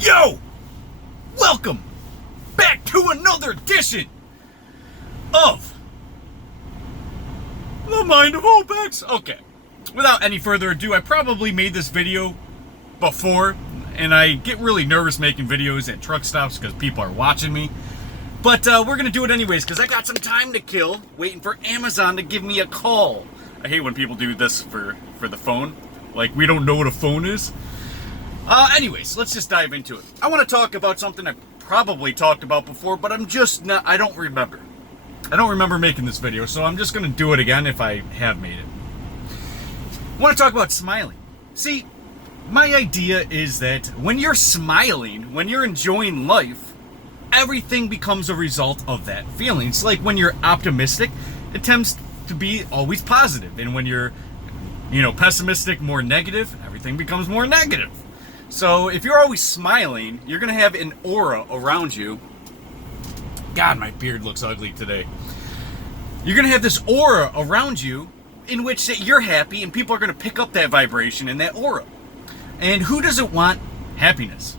Yo! Welcome back to another edition of The Mind of Opex. Okay, without any further ado, I probably made this video before, and I get really nervous making videos at truck stops because people are watching me. But we're going to do it anyways because I got some time to kill waiting for Amazon to give me a call. I hate when people do this for the phone. Like, we don't know what a phone is. Anyways, let's just dive into it. I want to talk about something I probably talked about before, but I don't remember. I don't remember making this video, so I'm just going to do it again if I have made it. I want to talk about smiling. See, my idea is that when you're smiling, when you're enjoying life, everything becomes a result of that feeling. It's like when you're optimistic, it tends to be always positive, and when you're, pessimistic, more negative, everything becomes more negative. So if you're always smiling, you're going to have an aura around you. God, my beard looks ugly today. You're going to have this aura around you in which that you're happy, and people are going to pick up that vibration and that aura. And who doesn't want happiness,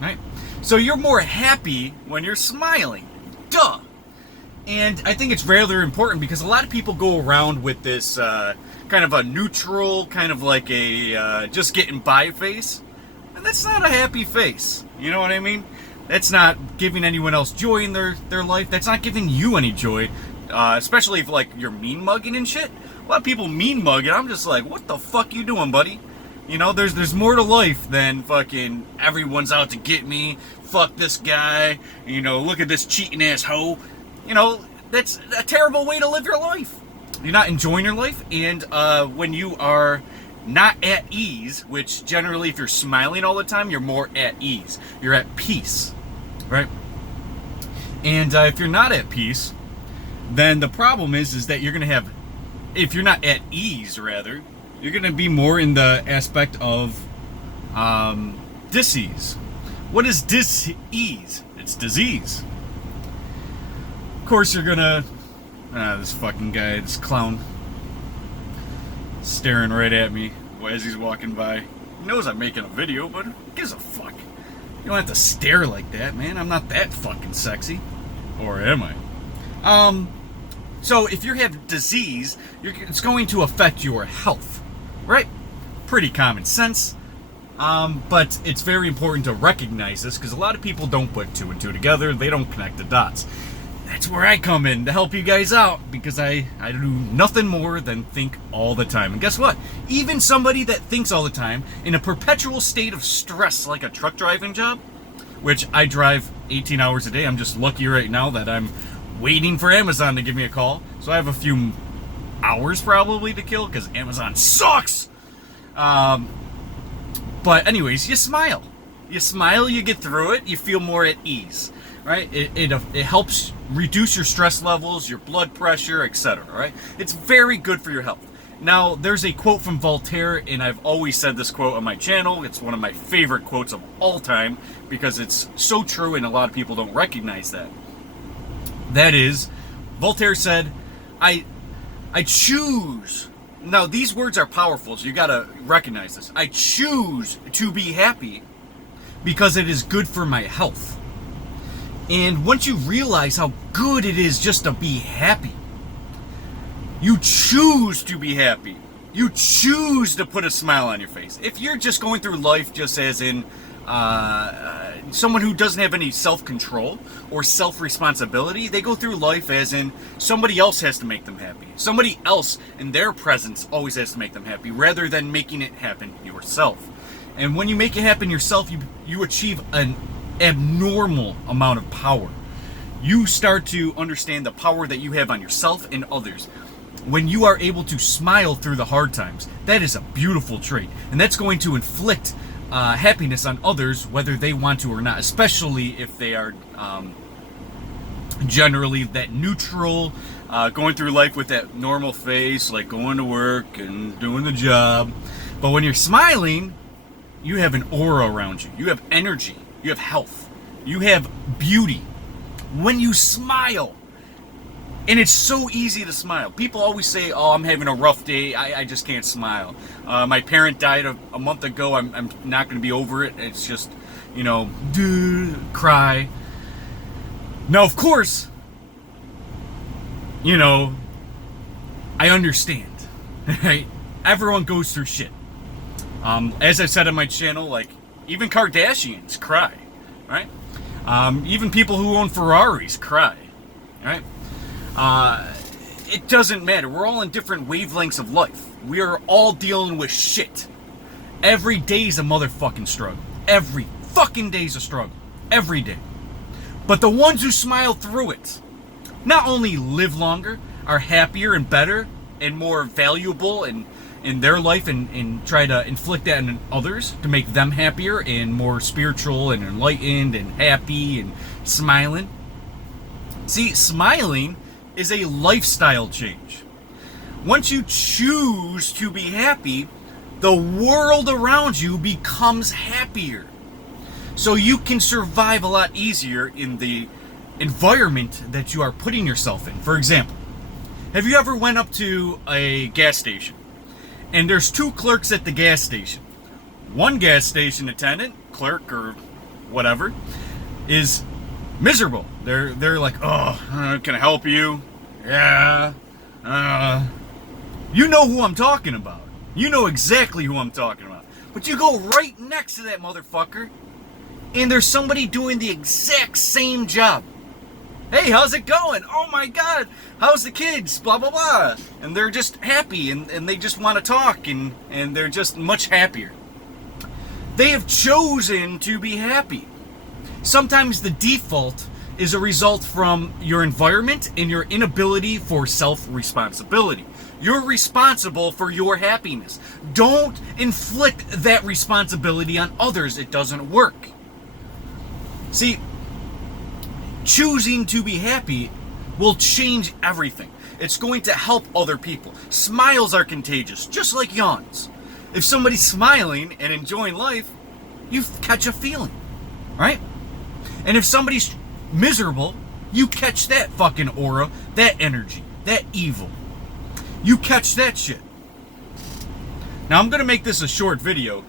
right? So you're more happy when you're smiling. Duh. And I think it's rather important because a lot of people go around with this kind of a neutral, kind of like a just getting by face. And that's not a happy face. You know what I mean? That's not giving anyone else joy in their life. That's not giving you any joy. Especially if, like, you're mean mugging and shit. A lot of people mean mug, and I'm just like, what the fuck you doing, buddy? You know, there's more to life than fucking everyone's out to get me. Fuck this guy. Look at this cheating ass hoe. That's a terrible way to live your life. You're not enjoying your life, and when you are not at ease, which generally if you're smiling all the time, you're more at ease. You're at peace, right? And if you're not at peace, then the problem is that you're going to have, if you're not at ease, rather, you're going to be more in the aspect of dis-ease. What is dis-ease? It's disease. Of course, you're going to, this fucking guy, this clown, staring right at me as he's walking by. He knows I'm making a video, but who gives a fuck? You don't have to stare like that, man. I'm not that fucking sexy. Or am I? So if you have disease, it's going to affect your health, right? Pretty common sense. But it's very important to recognize this because a lot of people don't put two and two together. They don't connect the dots. That's where I come in to help you guys out because I do nothing more than think all the time. And guess what? Even somebody that thinks all the time in a perpetual state of stress like a truck driving job, which I drive 18 hours a day. I'm just lucky right now that I'm waiting for Amazon to give me a call. So I have a few hours probably to kill because Amazon sucks. But anyways, you smile. You smile, you get through it, you feel more at ease. Right? It helps reduce your stress levels, your blood pressure, etc. Right? It's very good for your health. Now, there's a quote from Voltaire, and I've always said this quote on my channel. It's one of my favorite quotes of all time because it's so true, and a lot of people don't recognize that. That is, Voltaire said, I choose. Now, these words are powerful, so you gotta recognize this. I choose to be happy because it is good for my health. And once you realize how good it is just to be happy, you choose to be happy. You choose to put a smile on your face. If you're just going through life just as in someone who doesn't have any self-control or self-responsibility, they go through life as in somebody else has to make them happy. Somebody else in their presence always has to make them happy rather than making it happen yourself. And when you make it happen yourself, you achieve an abnormal amount of power. You start to understand the power that you have on yourself and others. When you are able to smile through the hard times, that is a beautiful trait. And that's going to inflict happiness on others, whether they want to or not, especially if they are generally that neutral, going through life with that normal face, like going to work and doing the job. But when you're smiling, you have an aura around you. You have energy. You have health. You have beauty. When you smile, And it's so easy to smile. People always say, oh, I'm having a rough day. I just can't smile. My parent died a month ago. I'm not going to be over it. It's just, cry. Now, of course, I understand. Right? Everyone goes through shit. As I said on my channel, like, even Kardashians cry. Right? Even people who own Ferraris cry. Right? It doesn't matter. We're all in different wavelengths of life. We are all dealing with shit. Every day's a motherfucking struggle. Every fucking day's a struggle. Every day. But the ones who smile through it not only live longer, are happier and better and more valuable in their life and try to inflict that on others to make them happier and more spiritual and enlightened and happy and smiling. See, smiling is a lifestyle change. Once you choose to be happy, the world around you becomes happier. So you can survive a lot easier in the environment that you are putting yourself in. For example, have you ever went up to a gas station and there's two clerks at the gas station? One gas station attendant, clerk or whatever, is miserable. They're like, oh, can I help you? Yeah. You know who I'm talking about. You know exactly who I'm talking about. But you go right next to that motherfucker, and there's somebody doing the exact same job. Hey, how's it going? Oh my God, how's the kids? Blah, blah, blah. And they're just happy, and they just want to talk, and they're just much happier. They have chosen to be happy. Sometimes the default is a result from your environment and your inability for self-responsibility. You're responsible for your happiness. Don't inflict that responsibility on others. It doesn't work. See, choosing to be happy will change everything. It's going to help other people. Smiles are contagious, just like yawns. If somebody's smiling and enjoying life, you catch a feeling, right? And if somebody's miserable, you catch that fucking aura, that energy, that evil. You catch that shit. Now I'm gonna make this a short video,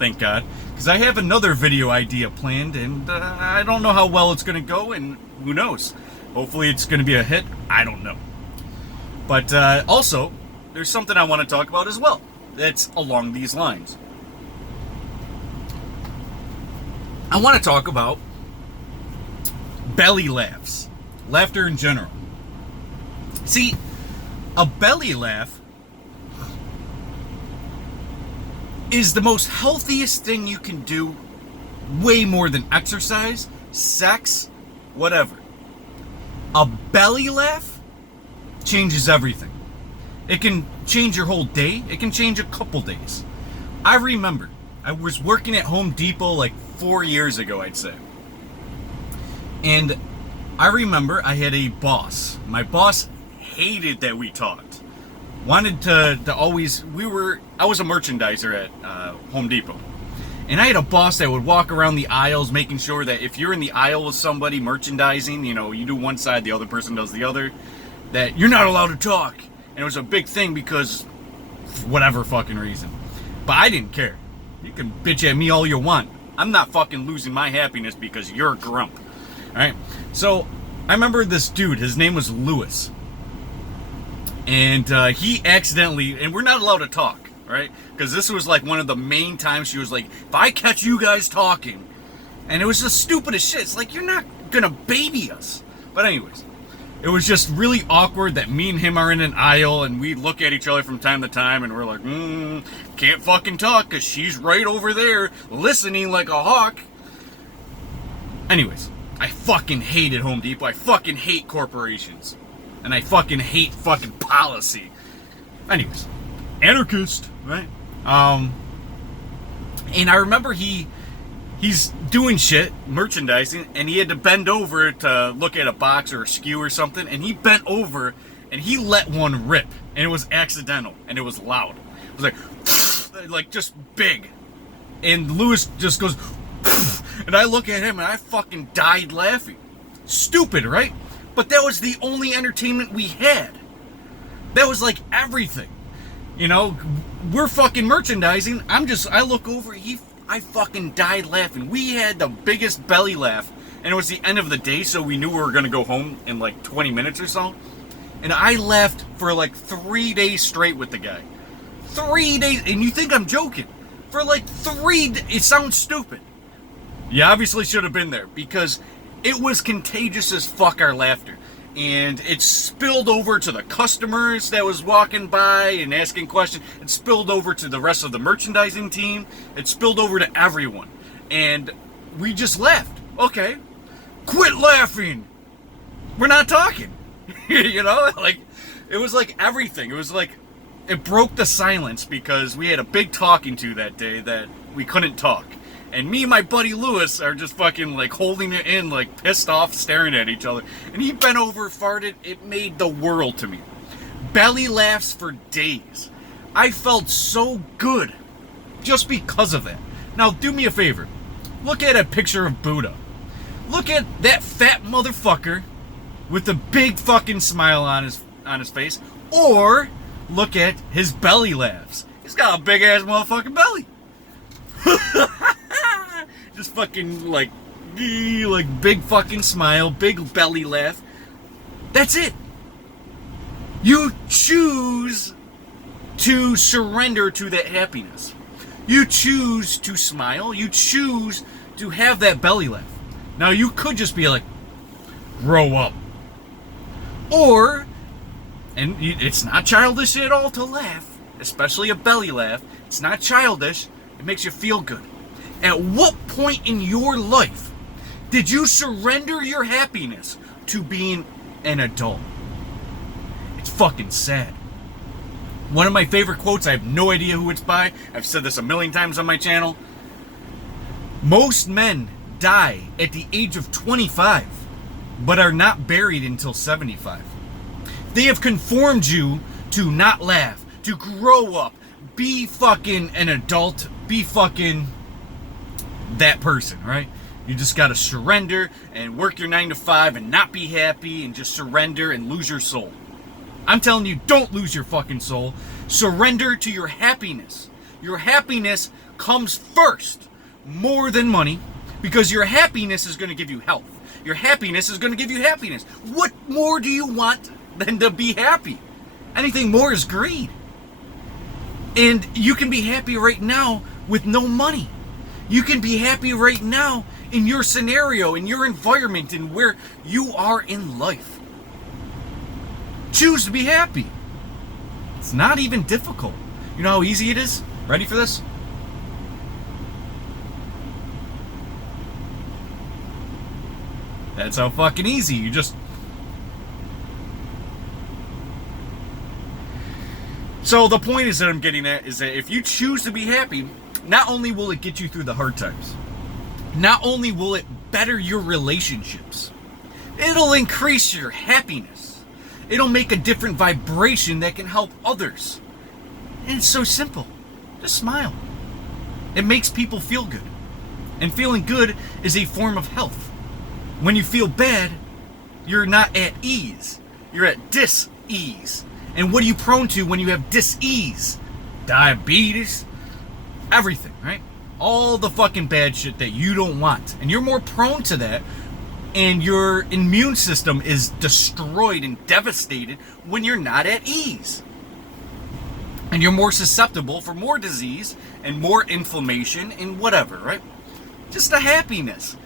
thank God, because I have another video idea planned, and I don't know how well it's gonna go, and who knows? Hopefully it's gonna be a hit. I don't know. But also, there's something I want to talk about as well that's along these lines. I want to talk about belly laughs, laughter in general. See, a belly laugh is the most healthiest thing you can do, way more than exercise, sex, whatever. A belly laugh changes everything. It can change your whole day. It can change a couple days. I remember I was working at Home Depot like 4 years ago, I'd say. And I remember I had a boss. My boss hated that we talked. Wanted to always, I was a merchandiser at Home Depot. And I had a boss that would walk around the aisles making sure that if you're in the aisle with somebody merchandising, you do one side, the other person does the other, that you're not allowed to talk. And it was a big thing because for whatever fucking reason. But I didn't care. You can bitch at me all you want. I'm not fucking losing my happiness because you're a grump. Alright? So, I remember this dude, his name was Lewis. And he accidentally, and we're not allowed to talk, right? Because this was like one of the main times she was like, if I catch you guys talking, and it was the stupidest shit. It's like, you're not gonna baby us. But anyways, it was just really awkward that me and him are in an aisle, and we look at each other from time to time, and we're like, can't fucking talk, because she's right over there, listening like a hawk. Anyways, I fucking hated Home Depot. I fucking hate corporations. And I fucking hate fucking policy. Anyways, anarchist, right? And I remember he's doing shit, merchandising, and he had to bend over to look at a box or a SKU or something, and he bent over and he let one rip, and it was accidental, and it was loud. It was like just big. And Lewis just goes, and I look at him and I fucking died laughing. Stupid, right? But that was the only entertainment we had. That was like everything. You know, we're fucking merchandising. I look over, I fucking died laughing. We had the biggest belly laugh, and it was the end of the day, so we knew we were gonna go home in like 20 minutes or so. And I laughed for like 3 days straight with the guy. 3 days, and you think I'm joking. For like it sounds stupid. You obviously should have been there, because it was contagious as fuck, our laughter. And it spilled over to the customers that was walking by and asking questions. It spilled over to the rest of the merchandising team. It spilled over to everyone. And we just laughed. Okay, quit laughing. We're not talking. You know, like, it was like everything. It was like, it broke the silence, because we had a big talking to that day that we couldn't talk. And me and my buddy Lewis are just fucking like holding it in, like pissed off, staring at each other. And he bent over, farted. It made the world to me. Belly laughs for days. I felt so good just because of that. Now, do me a favor. Look at a picture of Buddha. Look at that fat motherfucker with a big fucking smile on his face. Or look at his belly laughs. He's got a big ass motherfucking belly. Just fucking like big fucking smile, big belly laugh. That's it. You choose to surrender to that happiness. You choose to smile. You choose to have that belly laugh. Now, you could just be like, grow up. Or, and it's not childish at all to laugh, especially a belly laugh. It's not childish. It makes you feel good. At what point in your life did you surrender your happiness to being an adult? It's fucking sad. One of my favorite quotes, I have no idea who it's by. I've said this a million times on my channel. Most men die at the age of 25, but are not buried until 75. They have conformed you to not laugh, to grow up, be fucking an adult, be fucking that person, right? You just gotta surrender and work your 9 to 5 and not be happy and just surrender and lose your soul. I'm telling you, don't lose your fucking soul. Surrender to your happiness. Your happiness comes first, more than money, because your happiness is gonna give you health. Your happiness is gonna give you happiness. What more do you want than to be happy? Anything more is greed. And you can be happy right now with no money. You can be happy right now in your scenario, in your environment, and where you are in life. Choose to be happy. It's not even difficult. You know how easy it is? Ready for this? That's how fucking easy. You just... So the point is that I'm getting at is that if you choose to be happy, not only will it get you through the hard times, not only will it better your relationships, it'll increase your happiness. It'll make a different vibration that can help others. And it's so simple. Just smile. It makes people feel good. And feeling good is a form of health. When you feel bad, you're not at ease. You're at dis-ease. And what are you prone to when you have dis-ease? Diabetes, everything, right? All the fucking bad shit that you don't want. And you're more prone to that, and your immune system is destroyed and devastated when you're not at ease. And you're more susceptible for more disease and more inflammation and whatever, right? Just a happiness.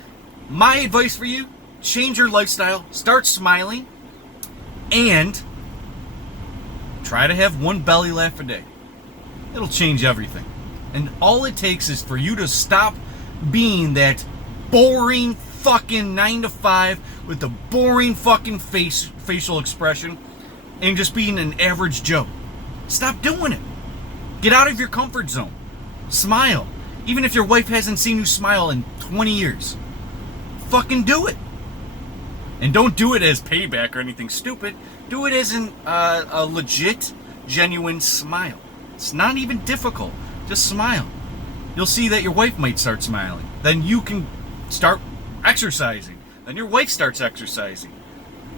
My advice for you, change your lifestyle, start smiling, and try to have one belly laugh a day. It'll change everything. And all it takes is for you to stop being that boring fucking 9 to 5 with the boring fucking facial expression and just being an average Joe. Stop doing it. Get out of your comfort zone. Smile. Even if your wife hasn't seen you smile in 20 years. Fucking do it. And don't do it as payback or anything stupid. Do it as a legit, genuine smile. It's not even difficult. Just smile. You'll see that your wife might start smiling. Then you can start exercising. Then your wife starts exercising.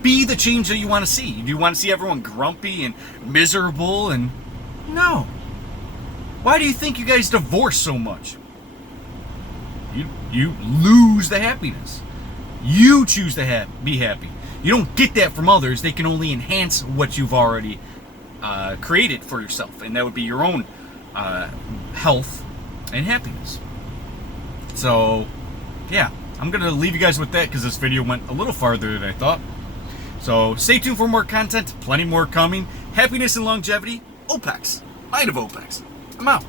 Be the change that you want to see. Do you want to see everyone grumpy and miserable? And no. Why do you think you guys divorce so much? You lose the happiness. You choose to be happy. You don't get that from others. They can only enhance what you've already created for yourself, and that would be your own health and happiness. So, yeah, I'm going to leave you guys with that because this video went a little farther than I thought. So, stay tuned for more content. Plenty more coming. Happiness and longevity. Opex. Mind of Opex. I'm out.